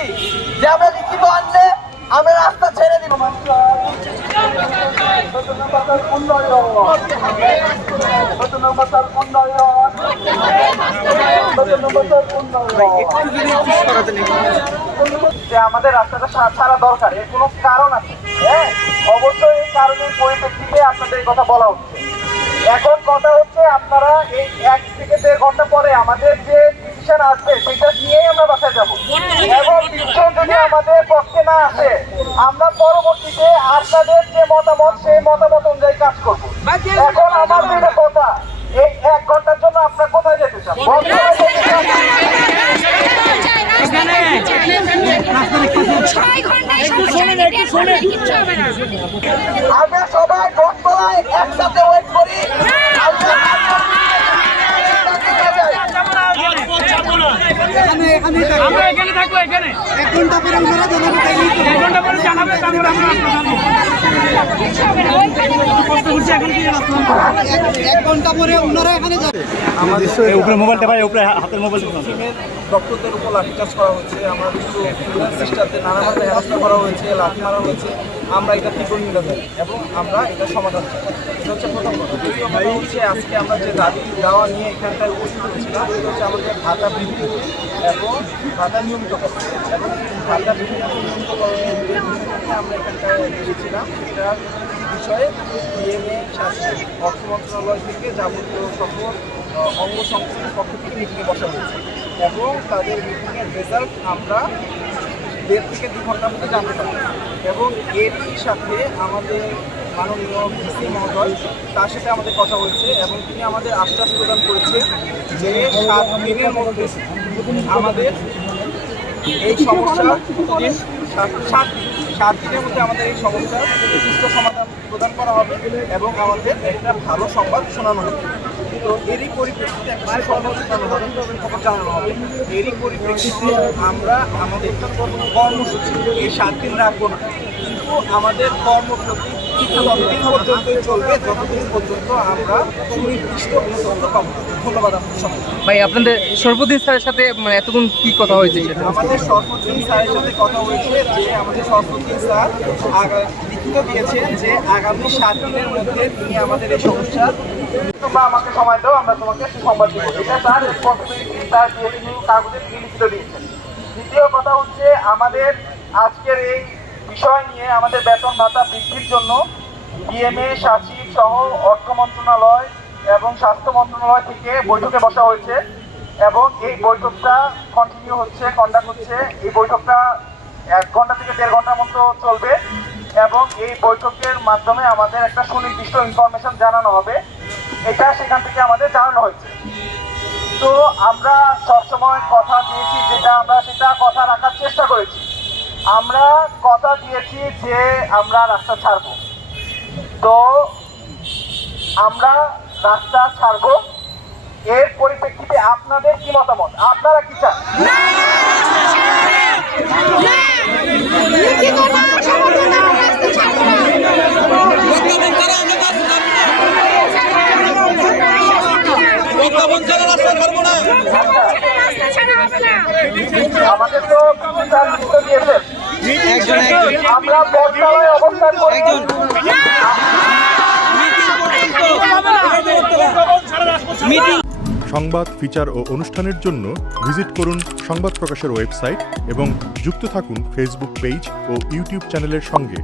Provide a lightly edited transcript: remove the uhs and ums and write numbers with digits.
বলেছি যে আমরা লিখিত আনলে আমরা রাস্তা ছেড়ে দিব। যে আমাদের রাস্তাটা ছাড়া দরকার, এর কোনো কারণ আছে। হ্যাঁ, অবশ্যই এই কারণের পরিপ্রেক্ষিতে আপনাদের এই কথা বলা হচ্ছে। এখন কথা হচ্ছে আপনারা এই 1 থেকে 1.5 ঘন্টা পরে আমাদের যে ডিসিশন আসবে সেটা নিয়েই আমরা বাসায় যাবো, এবং ডিসিশন যদি আমাদের পক্ষে না আসে আমরা পরবর্তীতে আপনাদের যে মতামত সেই মতামত অনুযায়ী কাজ করবো। এখন আমার যেটা কথা, এই 1 ঘন্টার জন্য আপনারা কোথায় যেতে চান? আমরা সবাই ঘটনায় একসাথে ওয়েট করি। আমরা এখানে থাকবো, এখানে 1 ঘন্টা পরে ওনারা জানাবে, 1 ঘন্টা পরে জানাবে। 1 ঘন্টা পরে ওনারা এখানে যাবে। আমাদের উপরে মোবাইলটা ভাই, উপরে হাতের মোবাইল ডক্টরদের উপর লাঠিচার্জ করা হচ্ছে, আমরা কিছু সিস্টারদের নানাভাবে হেনস্থা করা হয়েছে, লাঠি মারা হয়েছে। আমরা এটা তীব্র নিন্দা করি এবং আমরা এটা সমাধান চাই। এটা হচ্ছে প্রথম কথা। দ্বিতীয় কথা হচ্ছে আজকে আমরা যে দাবি দেওয়া নিয়ে এখানটায় উপস্থিত হয়েছিলাম সেটা হচ্ছে আমাদের ভাতা বৃদ্ধি এবং ভাতা নিয়মিতকরণ, এবং ভাতা নিয়মিতকরণের যে বিষয়টাকে আমরা এখানটায় দিয়েছিলাম সেটার বিষয়ে ডিএমএ শাসন অর্থ মন্ত্রণালয় থেকে যাবতীয় সকল অঙ্গ সংগঠনের পক্ষ থেকে মিটিংয়ে বসা হয়েছে, এবং তাদের মিটিংয়ের রেজাল্ট আমরা 1.5 থেকে 2 ঘন্টার মধ্যে জানতে পারি। এবং এরই সাথে আমাদের মাননীয় ভিসি মহোদয় তার সাথে আমাদের কথা হয়েছে, এবং তিনি আমাদের আশ্বাস প্রদান করেছেন যে 7 দিনের মধ্যে আমাদের এই সমস্যার 7 দিনের মধ্যে আমাদের এই সমস্যার সুস্থ সমাধান প্রদান করা হবে এবং আমাদের একটা ভালো সংবাদ শোনানো হবে। তো এরই পরিপ্রেক্ষিতে একটা খবর জানানো হবে। এরই পরিপ্রেক্ষিতে আমরা আমাদের কর্মসূচি এই 7 দিন রাখবো না, কিন্তু আমাদের কর্মসূচি ততদিন পর্যন্তই চলবে যতদিন পর্যন্ত আমরা সুনির্দিষ্ট কোনো তথ্য পাবো। ধন্যবাদ আপনাদের। ভাই, আপনাদের সর্বদিন স্যারের সাথে মানে এতক্ষণ কি কথা হয়েছে? আমাদের সর্বদিন স্যারের সাথে কথা হয়েছে যে আমাদের সর্বদিন স্যার লিখিত দিয়েছেন যে আগামী 7 দিনের মধ্যে তিনি আমাদের এই সমস্যা বা আমাকে সময় দাও, আমরা তোমাকে সুসংবাদ দিব। এটা স্যার রেসপন্সিবিলিটি, স্যার দিয়ে তিনি কাগজে তিনি লিখিত দিয়েছেন। দ্বিতীয় কথা হচ্ছে আমাদের আজকের এই বিষয় নিয়ে আমাদের বেতন ভাতা বৃদ্ধির জন্য ডিএমএ সচিব সহ অর্থ মন্ত্রণালয় এবং স্বাস্থ্য মন্ত্রণালয় থেকে বৈঠকে বসা হয়েছে, এবং এই বৈঠকটা কন্টিনিউ হচ্ছে, কন্ডাক্ট হচ্ছে। এই বৈঠকটা 1 ঘন্টা থেকে 1.5 ঘন্টার মতো চলবে, এবং এই বৈঠকের মাধ্যমে আমাদের একটা সুনির্দিষ্ট ইনফরমেশন জানানো হবে। এটা সেখান থেকে আমাদের জানানো হয়েছে। তো আমরা সবসময় কথা দিয়েছি যেটা, আমরা সেটা কথা রাখার চেষ্টা করেছি। আমরা কথা দিয়েছি যে আমরা রাস্তা ছাড়বো, তো আমরা রাস্তা ছাড়বো। এর পরিপ্রেক্ষিতে আপনাদের কি মতামত? আপনারা কি চান? আমাদের তো দিয়েছেন, আমরা বটতলায় অবস্থান করি। সংবাদ, ফিচার ও অনুষ্ঠানের জন্য ভিজিট করুন সংবাদ প্রকাশের ওয়েবসাইট এবং যুক্ত থাকুন ফেসবুক পেজ ও ইউটিউব চ্যানেলের সঙ্গে।